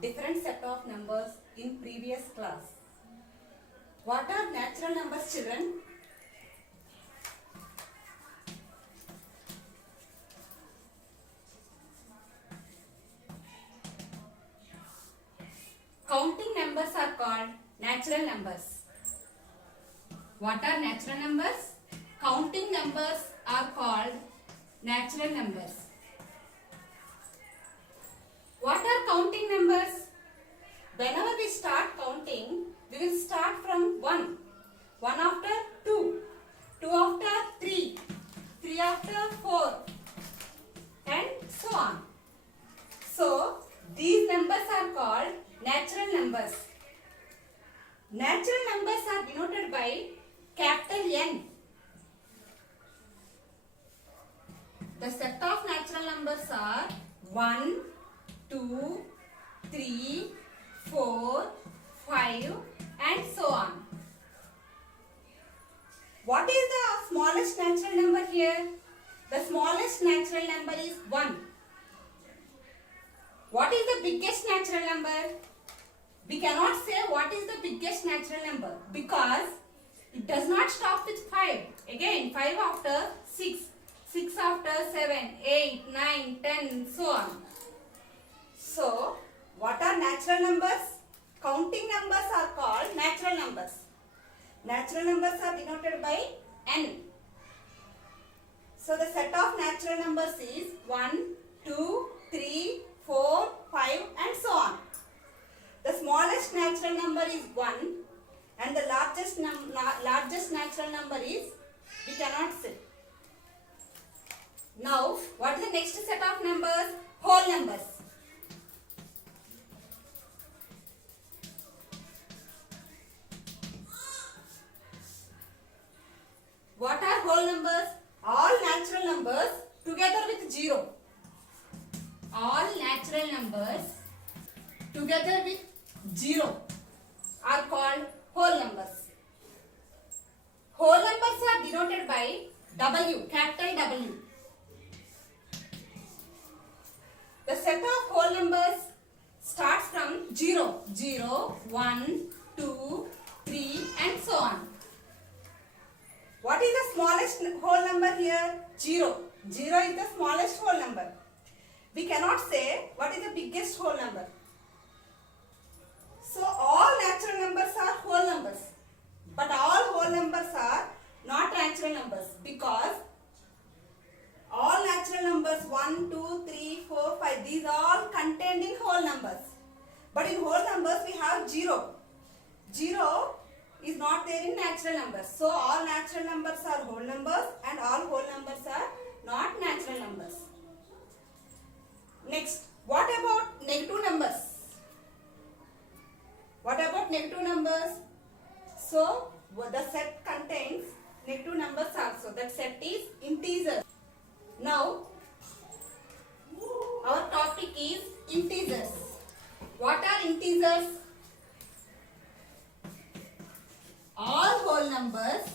different set of numbers in previous class. What are natural numbers, children? Counting numbers are called natural numbers. What are natural numbers? Counting numbers are called natural numbers. What are counting numbers? Whenever we start counting, we will start from 1. 1 after 2. 2 after 3. 3 after 4. And so on. So, these numbers are called natural numbers. Natural numbers are denoted by capital N. The set of natural numbers are 1, 2, 3, 4, 5 and so on. What is the smallest natural number here? The smallest natural number is 1. What is the biggest natural number? We cannot say what is the biggest natural number because it does not stop with 5. Again 5 after 6, 6 after 7, 8, 9, 10 so on. So, what are natural numbers? Counting numbers are called natural numbers. Natural numbers are denoted by N. So, the set of natural numbers is 1, 2, 3, 4, 5 and so on. The smallest natural number is 1 and the largest natural number is, we cannot say. Now, what is the next set of numbers? Whole numbers. What are whole numbers? All natural numbers together with 0. All natural numbers together with 0 are called whole numbers. Whole numbers are denoted by W, capital W. The set of whole numbers starts from 0, 0, 1, 2, 3 and so on. What is the smallest whole number here? 0. 0 is the smallest whole number. We cannot say what is the biggest whole number. So all natural numbers are whole numbers. But all whole numbers are not natural numbers because all natural numbers 1, 2, 3, 4, 5 these are all contained in whole numbers. But in whole numbers we have 0. 0 is not there in natural numbers. So all natural numbers are whole numbers and all whole numbers are not natural numbers. Next, what about negative numbers? What about negative numbers? So the set contains negative numbers also. That set is integers. Now our topic is integers. What are integers? All whole numbers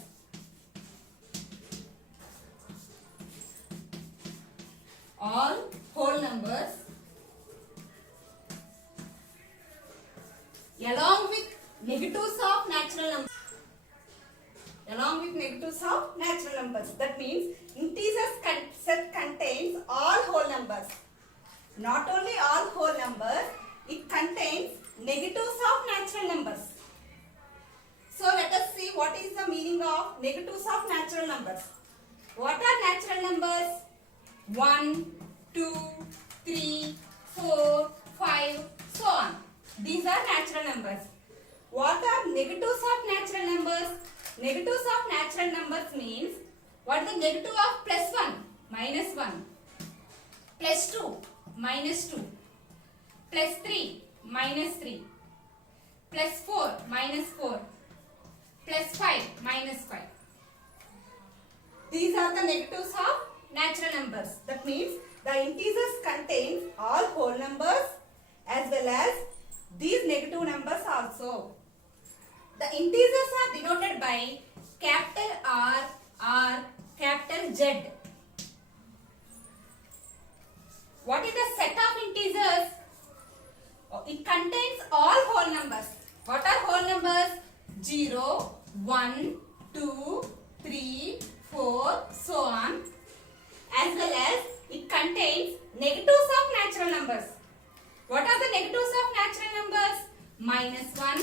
along with negatives of natural numbers. That means integers set contains all whole numbers. Not only all whole numbers, it contains negatives of natural numbers. So let us see what is the meaning of negatives of natural numbers. What are natural numbers? 1, 2, 3, 4, 5, so on. These are natural numbers. What are negatives of natural numbers? Negatives of natural numbers means what is the negative of plus 1? Minus 1. Plus 2? Minus 2. Plus 3? Minus 3. Plus 4? Minus 4. Plus 5? Minus 5. These are the negatives of natural numbers. That means the integers contain all whole numbers as well as these negative numbers also. The integers are denoted by capital R, capital Z. What is the set of integers? it contains all whole numbers. What are whole numbers? 0, 1, 2, 3, 4, so on. As well as it contains negatives of natural numbers. What are the negatives of natural numbers? -1,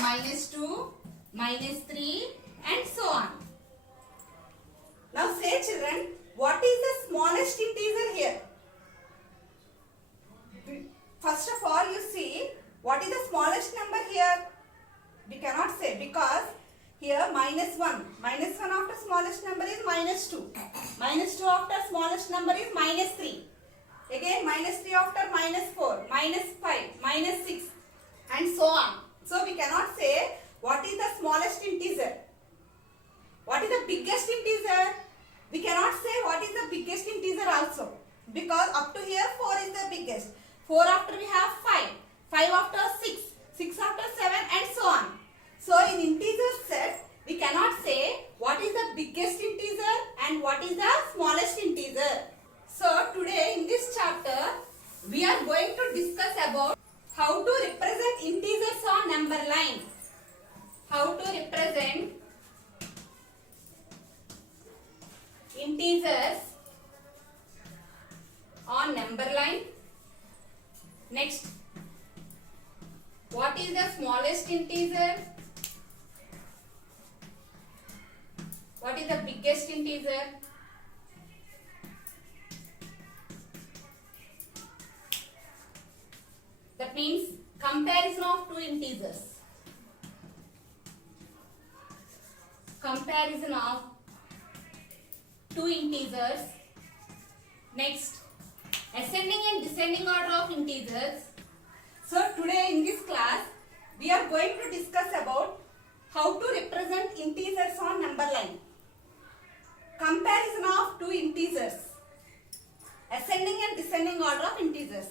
-2, -3 and so on. Now say children, what is the smallest integer here? First of all, you see, what is the smallest number here? We cannot say because here -1. -1 after smallest number is -2. -2 after smallest number is -3. Again -3 after -4, -5, -6 and so on. So we cannot say what is the smallest integer. What is the biggest integer? We cannot say what is the biggest integer also. Because up to here 4 is the biggest. 4 after we have 5. 5 after 6. 6 after 7 and so on. So in integer set, we cannot say what is the biggest integer and what is the smallest integer. So today in this chapter, we are going to discuss about how to represent integers on number line. How to represent integers on number line. Next, what is the smallest integer? What is the biggest integer? That means comparison of two integers. Comparison of two integers. Next, ascending and descending order of integers. So today in this class, we are going to discuss about how to represent integers on number line. Comparison of two integers. Ascending and descending order of integers.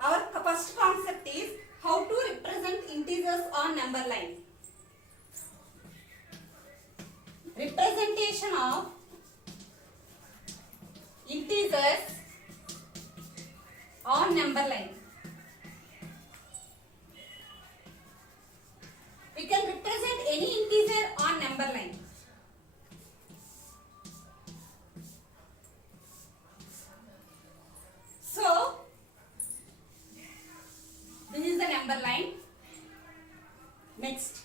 Our first concept is how to represent integers on number line. Representation of integers on number line. We can represent any integer on number line. So, this is the number line. Next,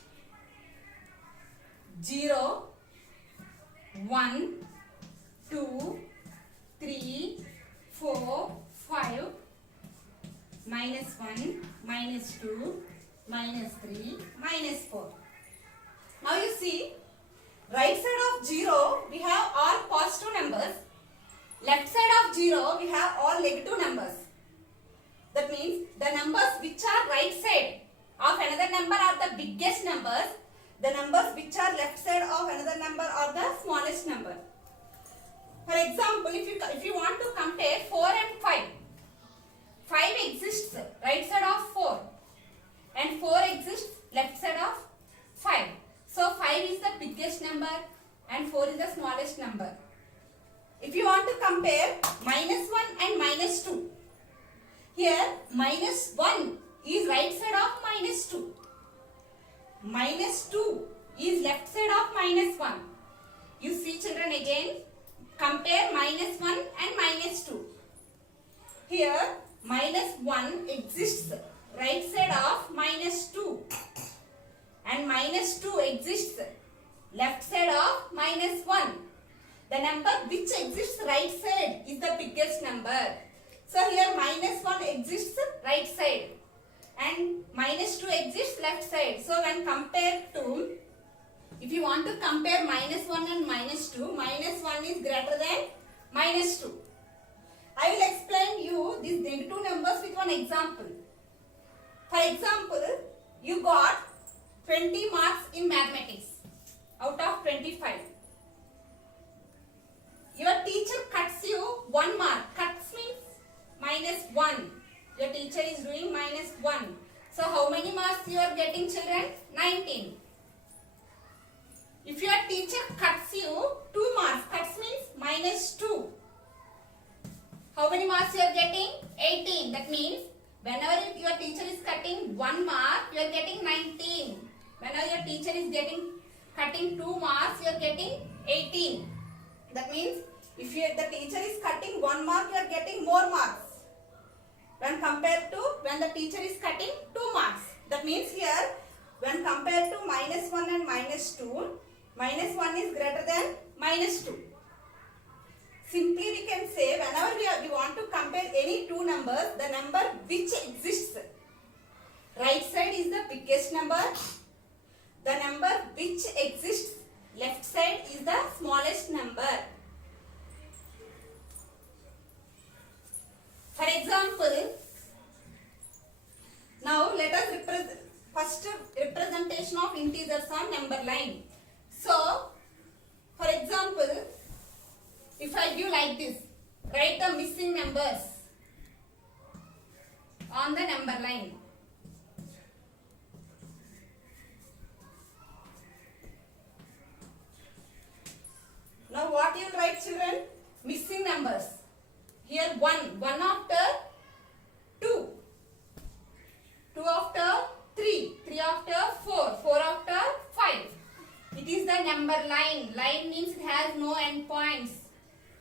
0, 1, 2, 3, 4, 5, -1, -2, -3, -4. Now you see, right side of 0 we have all positive numbers. Left side of 0 we have all negative numbers. That means the numbers which are right side of another number are the biggest numbers. The numbers which are left side of another number are the smallest number. For example, if you want to compare 4 and 5, 5 exists right side of 4 and 4 exists left side of 5. So 5 is the biggest number and 4 is the smallest number. If you want to compare -1 and -2, here -1 is right side of -2. -2 is left side of -1. You see children, again compare -1 and -2. Here -1 exists right side of -2 and -2 exists left side of -1. The number which exists right side is the biggest number. So here -1 exists right side and -2 exists left side. So when compared to, if you want to compare -1 and -2, -1 is greater than -2. I will explain you these negative numbers with one example. For example, you got 20 marks in mathematics out of 25. Your teacher cuts you 1 mark. Cuts means -1. Your teacher is doing -1. So how many marks you are getting, children? 19. If your teacher cuts you 2 marks, cuts means -2. How many marks you are getting? 18. That means Whenever your teacher is cutting 1 mark, you are getting 19. Whenever your teacher is cutting 2 marks, you are getting 18. That means if the teacher is cutting 1 mark, you are getting more marks when compared to when the teacher is cutting 2 marks. That means here when compared to -1 and -2, -1 is greater than -2. Simply we can say whenever we want to compare any two numbers, the number which exists, right side is the biggest number. The number which exists, left side is the smallest number. For example, now let us first representation of integers on number line. So, for example, if I give like this, write the missing numbers on the number line. Now what you will write, children? Missing numbers. Here 1 after 2, 2 after 3, 3 after 4, 4 after 5. It is the number line. Line means it has no end points.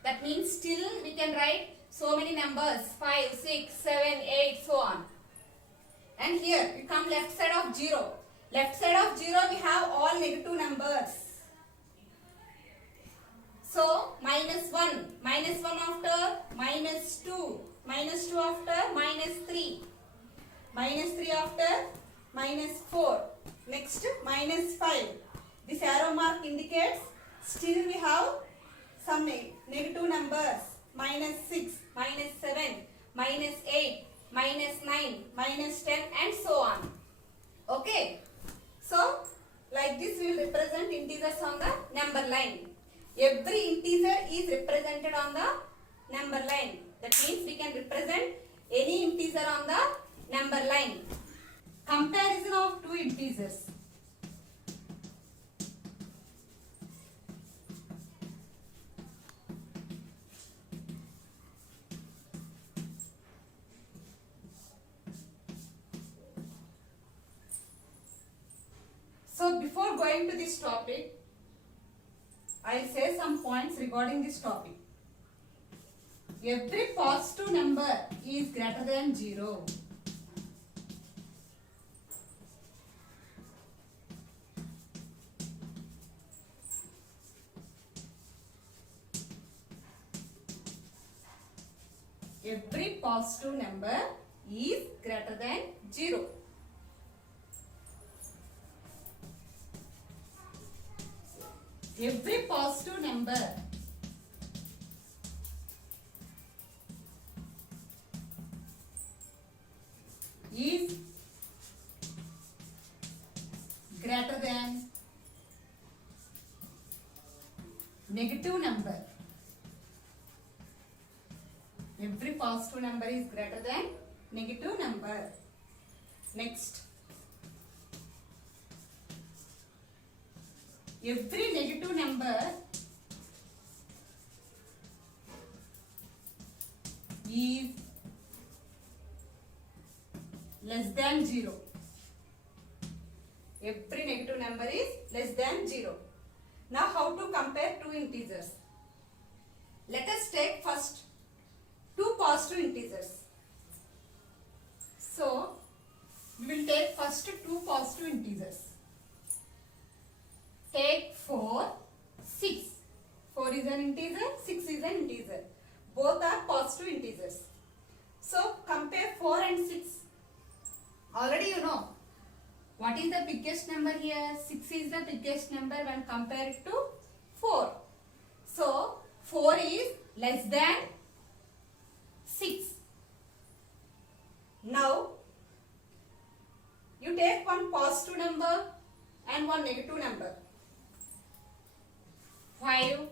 That means still we can write so many numbers, 5, 6, 7, 8, so on. And here we come left side of 0. Left side of 0 we have all negative numbers. So -1, -1 after -2, -2 after -3, -3 after -4, next -5. This arrow mark indicates still we have some negative numbers, -6, -7, -8, -9, -10 and so on. Okay. So like this we will represent integers on the number line. Every integer is represented on the number line. That means we can represent any integer on the number line. Comparison of two integers. So before going to this topic, I will say some points regarding this topic. Every positive number is greater than 0. Every positive number is greater than 0. Every positive number is greater than negative number. Every positive number is greater than negative number. Next. Every negative number is less than 0. Every negative number is less than 0. Now how to compare two integers? Let us take first two positive integers. So we will take first two positive integers. Take 4, 6. 4 is an integer, 6 is an integer. Both are positive integers. So compare 4 and 6. Already you know what is the biggest number here. 6 is the biggest number when compared to 4. So 4 is less than 6. Now you take one positive number and one negative number. 5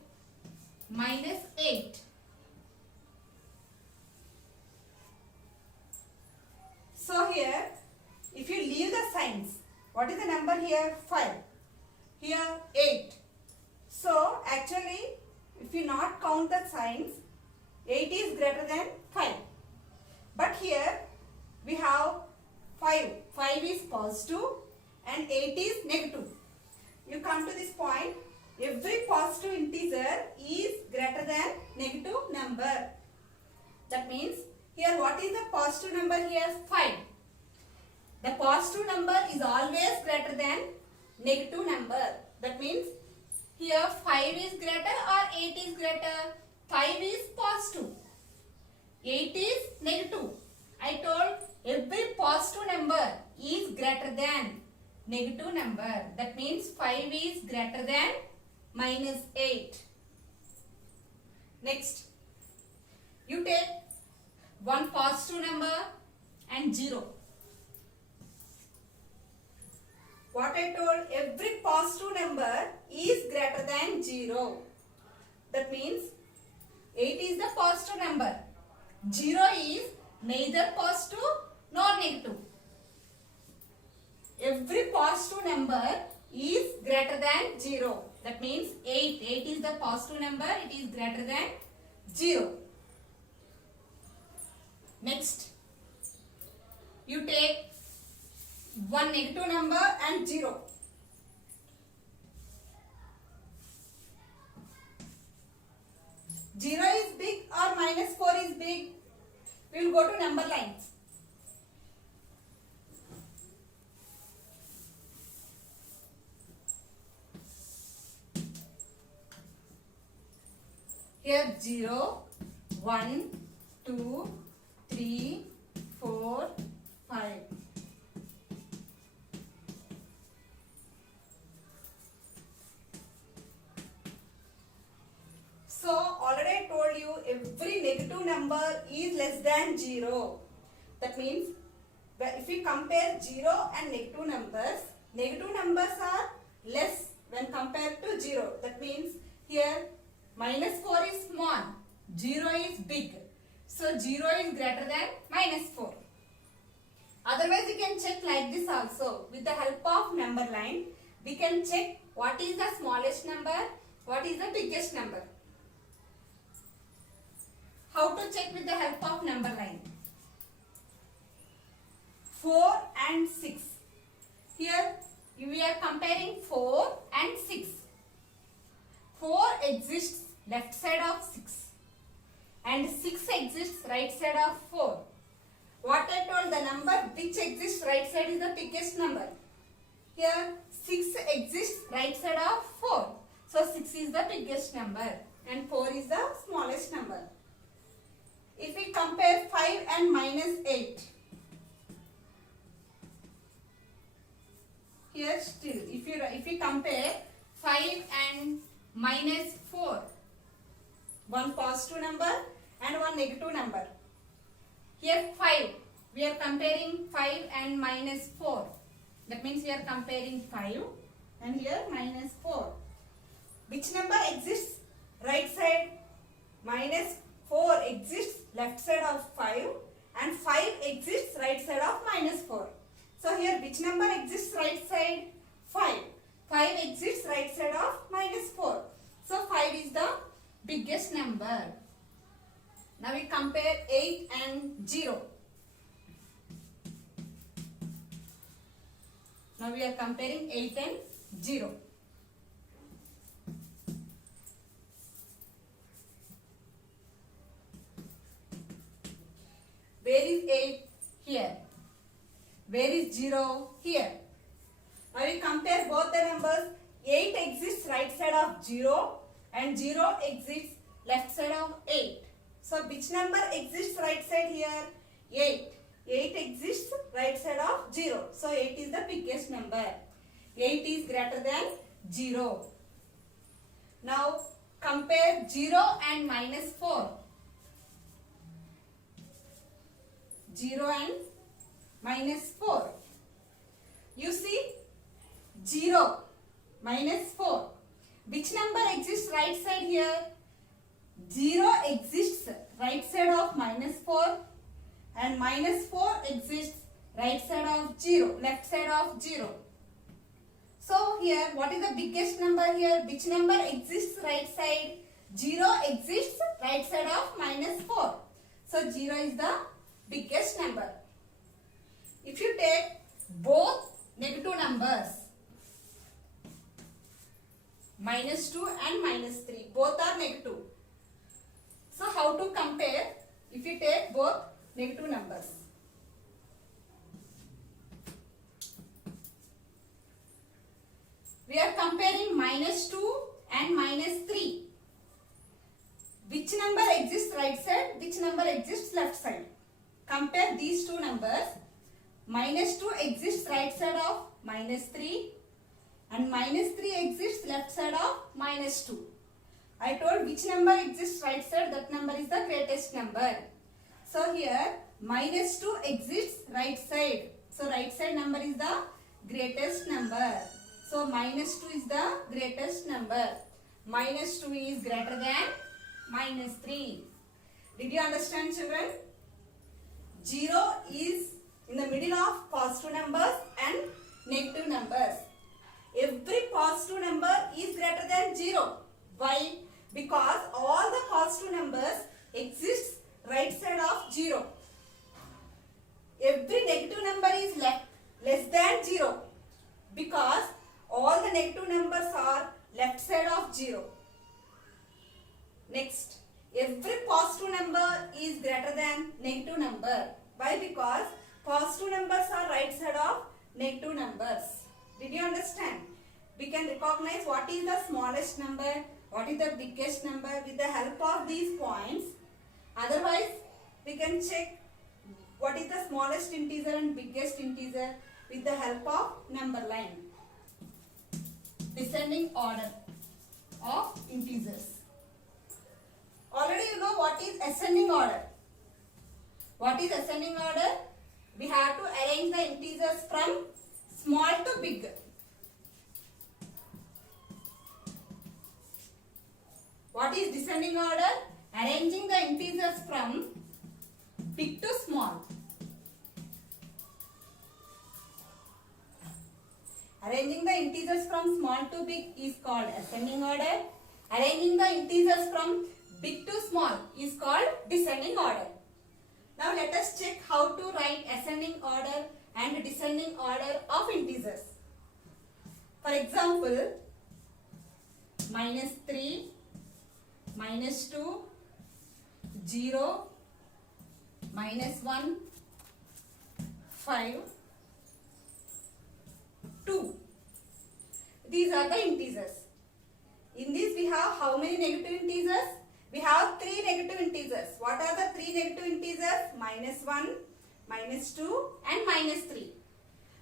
minus 8. So here, if you leave the signs, what is the number here? 5. Here 8. So actually, if you not count the signs, 8 is greater than 5. But here, we have 5. 5 is positive and 8 is negative. You come to this point, every positive integer is greater than negative number. That means here what is the positive number here? 5. The positive number is always greater than negative number. That means here 5 is greater or 8 is greater? 5 is positive. 8 is negative. I told every positive number is greater than negative number. That means 5 is greater than minus 8. Next, you take one positive number and 0. What I told, every positive number is greater than 0. That means 8 is the positive number. 0 is neither positive nor negative. Every positive number is greater than 0. That means 8. 8 is the positive number. It is greater than 0. Next, you take one negative number and 0. Zero is big or minus 4 is big? We will go to number lines. Here 0, 1, 2, 3, 4, 5. So already I told you every negative number is less than 0. That means if we compare 0 and negative numbers are less when compared to 0. That means here minus 4 is small, 0 is big. So 0 is greater than minus 4. Otherwise you can check like this also. With the help of number line, we can check what is the smallest number, what is the biggest number. How to check with the help of number line? 4 and 6. Here we are comparing 4 and 6. 4 exists left side of 6 and 6 exists right side of 4. What I told, the number which exists right side is the biggest number. Here 6 exists right side of 4. So 6 is the biggest number and 4 is the smallest number. If we compare 5 and minus 8, here still if we compare 5 and minus 4, one positive number and one negative number. Here 5, we are comparing 5 and minus 4. That means we are comparing 5 and here minus 4. Which number exists right side? Minus 4 exists left side of 5 and 5 exists right side of minus 4. So here which number exists right side? 5. 5 exists right side of minus 4. So 5 is the biggest number. Now we compare 8 and 0. Now we are comparing 8 and 0. Where is 8? Here. Where is 0? Here. Now we compare both the numbers. 8 exists right side of 0 and 0 exists left side of 8. So which number exists right side here? 8. 8 exists right side of 0. So 8 is the biggest number. 8 is greater than 0. Now compare 0 and minus 4. 0 and minus 4. You see 0 minus 4. Which number exists right side here? 0 exists right side of minus 4 and minus 4 exists right side of 0, left side of 0. So here what is the biggest number here? Which number exists right side? 0 exists right side of minus 4. So 0 is the biggest number. you take both negative numbers, minus 2 and minus 3, both are negative. So how to compare if you take both negative numbers? We are comparing minus 2 and minus 3. Which number exists right side, which number exists left side? Compare these two numbers. Minus 2 exists right side of minus 3 and minus 3 exists left side of minus 2. I told which number exists right side, that number is the greatest number. So here minus 2 exists right side. So right side number is the greatest number. So minus 2 is the greatest number. Minus 2 is greater than minus 3. Did you understand, children? 0 is in the middle of positive numbers and negative numbers. Every positive number is greater than 0. Why? Because all the positive numbers exist right side of 0. Every negative number is less than 0 because all the negative numbers are left side of 0. Next, every positive number is greater than negative number. Why? Because positive numbers are right side of negative numbers. Did you understand? We can recognize what is the smallest number, what is the biggest number with the help of these points. Otherwise, we can check what is the smallest integer and biggest integer with the help of number line. Descending order of integers. Already you know what is ascending order. What is ascending order? We have to arrange the integers from small to big. What is descending order? Arranging the integers from big to small. Arranging the integers from small to big is called ascending order. Arranging the integers from big to small is called descending order. Now let us check how to write ascending order and descending order of integers. For example, minus 3, minus 2, 0, minus 1, 5, 2. These are the integers. In this we have how many negative integers? We have 3 negative integers. What are the 3 negative integers? Minus 1, minus 2 and minus 3.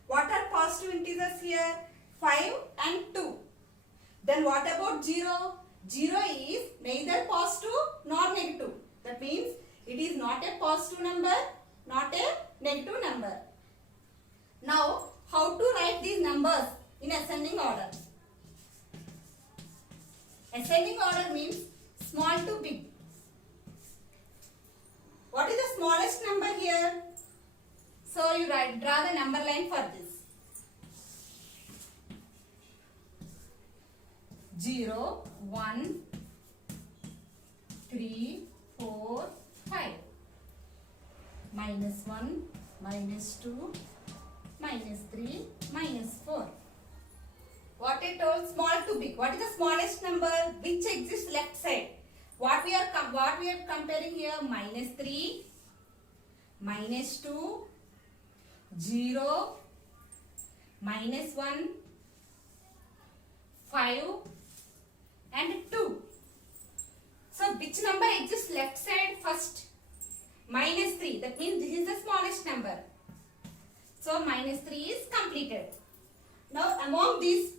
What are positive integers here? 5 and 2. Then what about 0? 0 is neither positive nor negative. That means it is not a positive number, not a negative number. Now how to write these numbers in ascending order? Ascending order means small to big. What is the smallest number here? So you draw the number line for this. 0, 1, 3, 4, 5. Minus 1, minus 2, minus 3, minus 4. What I told, small to big. What is the smallest number which exists left side? What we are comparing here? Minus 3, minus 2, 0, minus 1, 5 and 2. So which number exists left side first? Minus 3. That means this is the smallest number. So minus 3 is completed. Now among these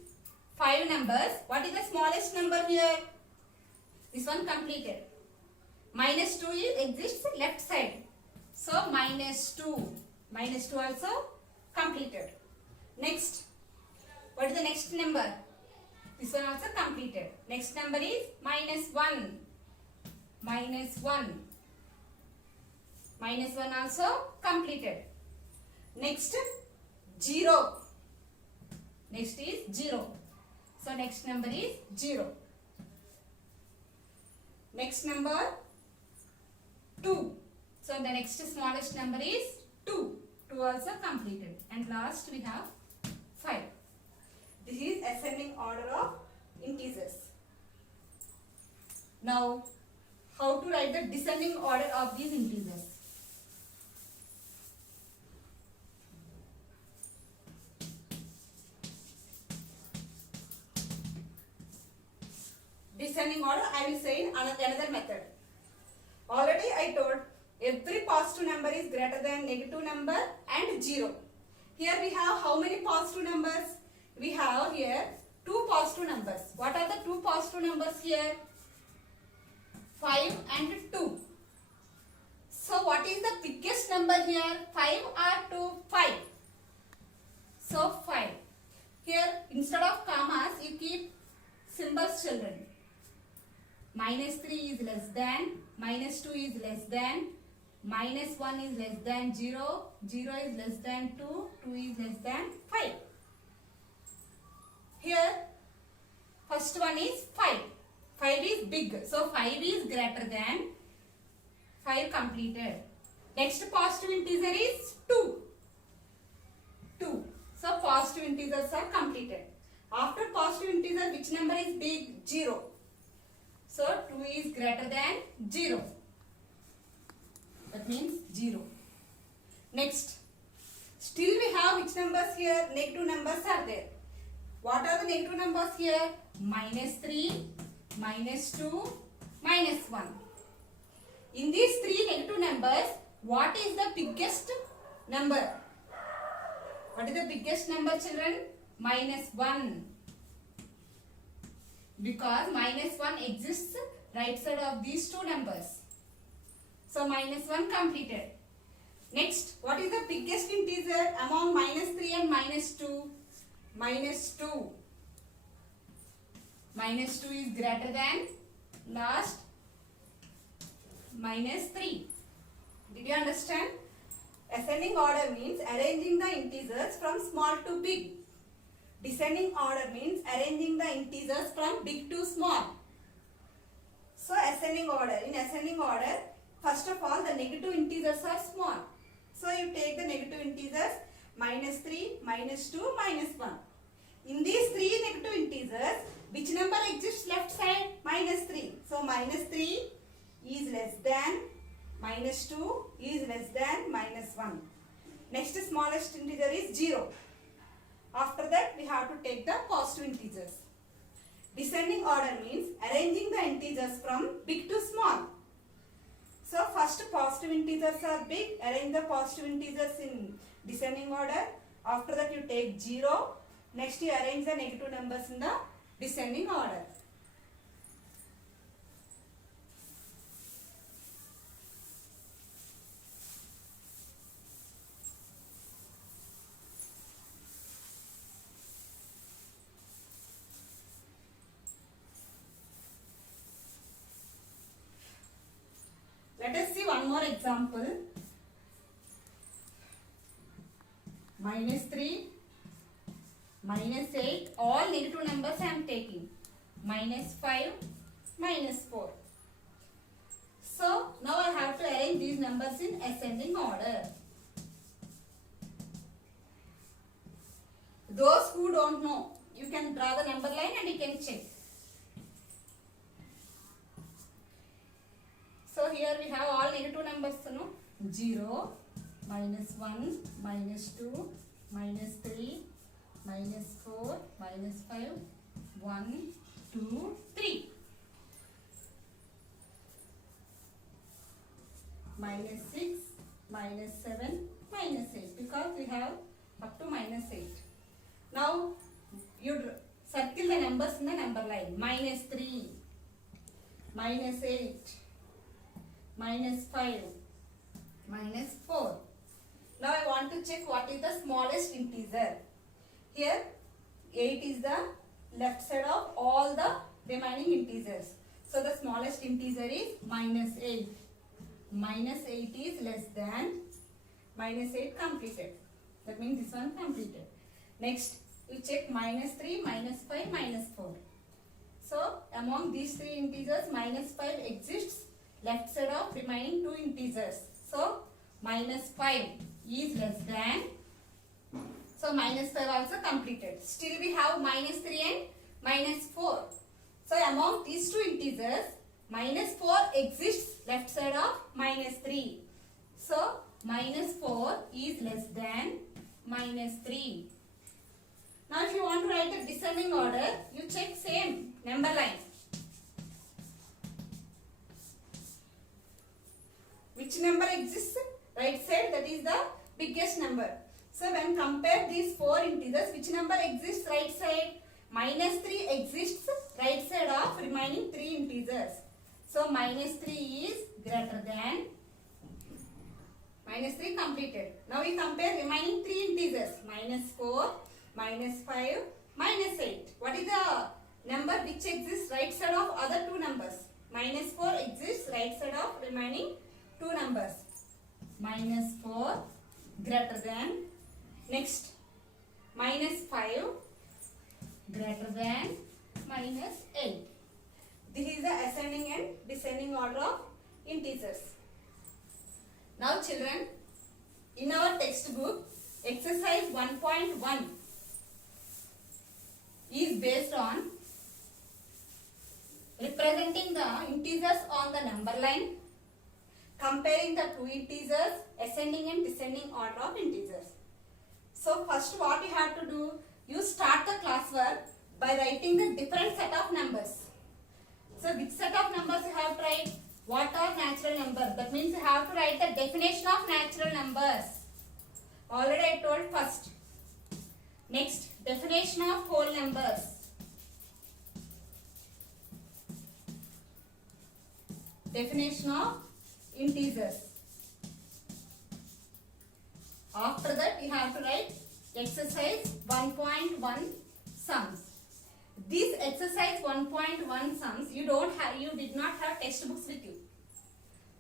5 numbers, what is the smallest number here? This one completed. Minus 2 exists left side. So minus 2. Minus 2 also completed. Next. What is the next number? This one also completed. Next number is minus 1. Minus 1. Minus 1 also completed. Next 0. Next is 0. So next number is 0. Next number 2. So the next smallest number is 2. 2 also completed. And last we have 5. This is ascending order of integers. Now, how to write the descending order of these integers? Descending order, I will say in another method. Already I told every positive number is greater than negative number and 0. Here we have how many positive numbers? We have here 2 positive numbers. What are the 2 positive numbers here? 5 and 2. So what is the biggest number here? 5 or 2? 5. So 5. Here instead of commas you keep symbols, children. -3 is less than, -2 is less than, -1 is less than 0, 0 is less than 2, 2 is less than 5. Here first one is 5. 5 is big. So 5 is greater than 5 completed. Next positive integer is 2. 2. So positive integers are completed. After positive integer, which number is big? 0. So 2 is greater than 0. That means 0. Next, still we have which numbers here? Negative numbers are there. What are the negative numbers here? -3, -2, -1. In these 3 negative numbers, what is the biggest number? What is the biggest number, children? -1. Because -1 exists right side of these 2 numbers. So -1 completed. Next, what is the biggest integer among -3 and -2? -2. -2 is greater than last -3. Did you understand? Ascending order means arranging the integers from small to big. Descending order means arranging the integers from big to small. So ascending order. In ascending order, first of all the negative integers are small. So you take the negative integers -3, -2, -1. In these 3 negative integers, which number exists left side? -3. So -3 is less than, -2 is less than -1. Next smallest integer is 0. After that, we have to take the positive integers. Descending order means arranging the integers from big to small. So first positive integers are big. Arrange the positive integers in descending order. After that, you take 0. Next, you arrange the negative numbers in the descending order. Let us see one more example. -3, -8, all negative numbers I am taking. -5, -4. So now I have to arrange these numbers in ascending order. Those who don't know, you can draw the number line and you can check. So here we have all negative numbers, no? 0, -1, -2, -3, -4, -5, 1, 2, 3. -6, -7, -8, because we have up to -8. Now you circle the numbers in the number line. -3, -8, -5, -4. Now I want to check what is the smallest integer. Here 8 is the left side of all the remaining integers. So the smallest integer is -8. -8 is less than -8 completed. That means this one completed. Next you check -3, -5, -4. So among these 3 integers -5 exists left side of remaining 2 integers. So -5 is less than. So minus 5 also completed. Still we have minus 3 and minus 4. So among these two integers, minus 4 exists left side of minus 3. So minus 4 is less than minus 3. Now if you want to write a descending order, you check same number line. Which number exists? Right side, that is the biggest number. So when compare these four integers, which number exists right side? Minus 3 exists right side of remaining 3 integers. So minus 3 is greater than, minus 3 completed. Now we compare remaining 3 integers. Minus 4, minus 5, minus 8. What is the number which exists right side of other two numbers? Minus 4 exists right side of remaining two numbers. Minus 4 greater than, next minus 5 greater than minus 8. This is the ascending and descending order of integers. Now children, in our textbook, exercise 1.1 is based on representing the integers on the number line, comparing the two integers, ascending and descending order of integers. So first what you have to do, you start the classwork by writing the different set of numbers. So which set of numbers you have to write? What are natural numbers? That means you have to write the definition of natural numbers. Already I told first. Next, definition of whole numbers. Definition of integers. After that you have to write exercise 1.1 sums. This exercise 1.1 sums you did not have textbooks with you.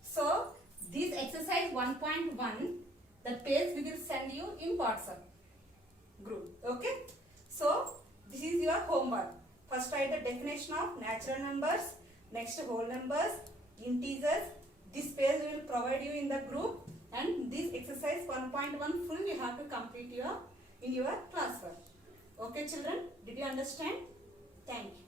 So this exercise 1.1, the page we will send you in WhatsApp group. Okay. So this is your homework. First write the definition of natural numbers, next whole numbers, integers. This page we will provide you in the group, and this exercise 1.1 full you have to complete in your classwork. Okay children, did you understand? Thank you.